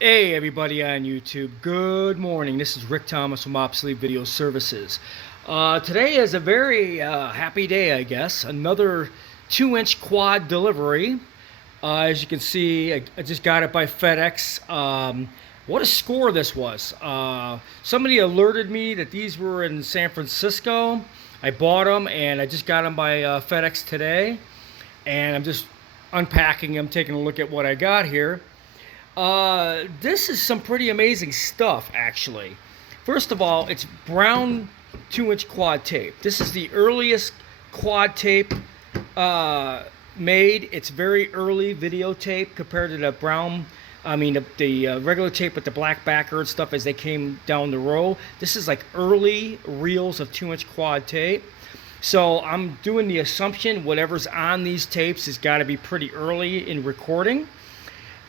Hey everybody on YouTube, good morning. This is Rick Thomas from Obsolete Video Services. Today is a very happy day, I guess. Another 2-inch quad delivery. As you can see, I just got it by FedEx. What a score this was. Somebody alerted me that these were in San Francisco. I bought them and I just got them by FedEx today. And I'm just unpacking them, taking a look at what I got here. This is some pretty amazing stuff, actually. First of all, it's brown 2-inch quad tape. This is the earliest quad tape made. It's very early videotape compared to the brown, the regular tape with the black backer and stuff as they came down the row. This is like early reels of 2-inch quad tape. So I'm doing the assumption whatever's on these tapes has got to be pretty early in recording.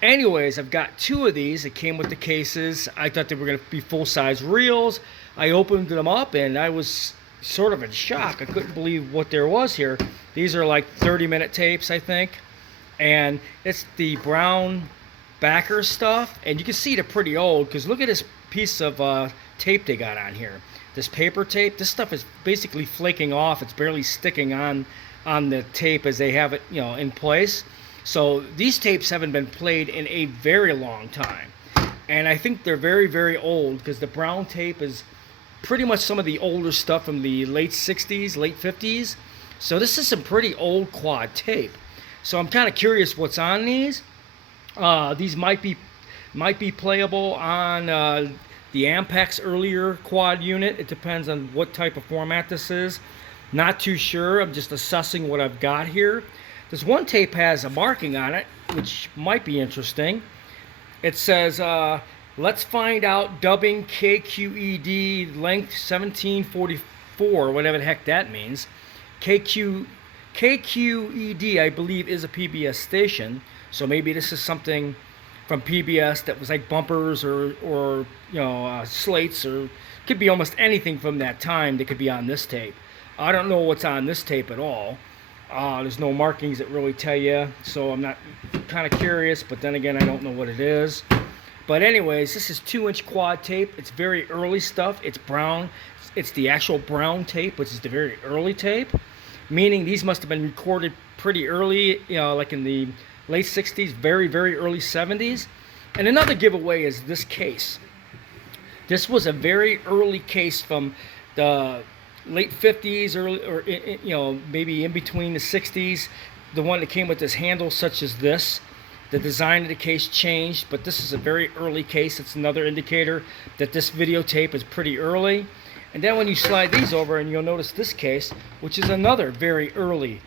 Anyways, I've got two of these. It came with the cases. I thought they were going to be full-size reels. I opened them up and I was sort of in shock. I couldn't believe what there was here. These are like 30-minute tapes, I think. And it's the brown backer stuff. And you can see they're pretty old because look at this piece of tape they got on here. This paper tape. This stuff is basically flaking off. It's barely sticking on the tape as they have it, in place. So these tapes haven't been played in a very long time. And I think they're very, very old because the brown tape is pretty much some of the older stuff from the late 60s, late 50s. So this is some pretty old quad tape. So I'm kind of curious what's on these. These might be playable on the Ampex earlier quad unit. It depends on what type of format this is. Not too sure. I'm just assessing what I've got here. This one tape has a marking on it, which might be interesting. It says, let's find out dubbing KQED length 1744, whatever the heck that means. KQED, I believe, is a PBS station. So maybe this is something from PBS that was like bumpers or slates, or could be almost anything from that time that could be on this tape. I don't know what's on this tape at all. There's no markings that really tell you, so I'm not kind of curious, but then again, I don't know what it is. But anyways, this is 2-inch quad tape. It's very early stuff. It's brown. It's the actual brown tape, which is the very early tape, meaning these must have been recorded pretty early, like in the late 60s, very, very early 70s. And another giveaway is this case. This was a very early case from the late 50s, or maybe in between the 60s. The one that came with this handle such as this. The design of the case changed, but this is a very early case. It's another indicator that this videotape is pretty early. And then when you slide these over, and you'll notice this case, which is another very early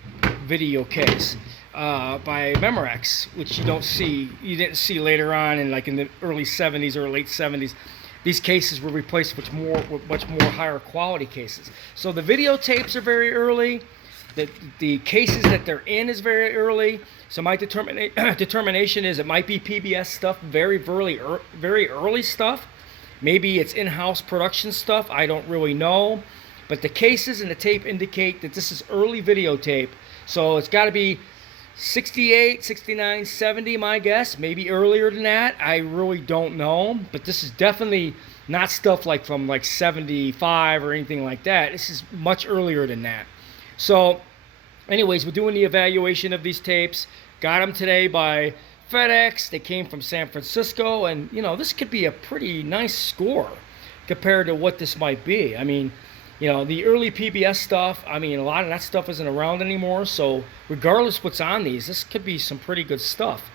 video case by Memorex, which you didn't see later on in the early 70s or late 70s. These cases were replaced with much more higher quality cases. So the videotapes are very early. The cases that they're in is very early. So my determination is it might be PBS stuff, very early stuff. Maybe it's in-house production stuff. I don't really know. But the cases and the tape indicate that this is early videotape. So it's got to be 68, 69, 70, my guess. Maybe earlier than that. I really don't know. But this is definitely not stuff like from like 75 or anything like that. This is much earlier than that. So anyways, we're doing the evaluation of these tapes. Got them today by FedEx. They came from San Francisco. And, this could be a pretty nice score compared to what this might be. I mean, the early PBS stuff, a lot of that stuff isn't around anymore. So regardless what's on these, this could be some pretty good stuff.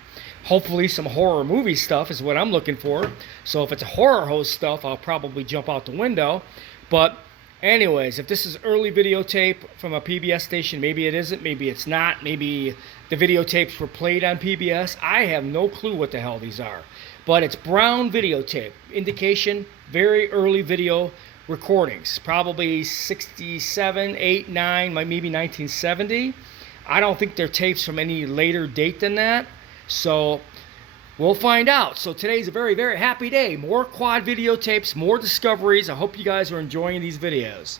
Hopefully some horror movie stuff is what I'm looking for. So if it's a horror host stuff, I'll probably jump out the window. But anyways, if this is early videotape from a PBS station, maybe it isn't, maybe it's not. Maybe the videotapes were played on PBS. I have no clue what the hell these are. But it's brown videotape. Indication, very early video recordings, probably 67, 8, 9, maybe 1970. I don't think they're tapes from any later date than that. So we'll find out. So today's a very, very happy day. More quad videotapes, more discoveries. I hope you guys are enjoying these videos.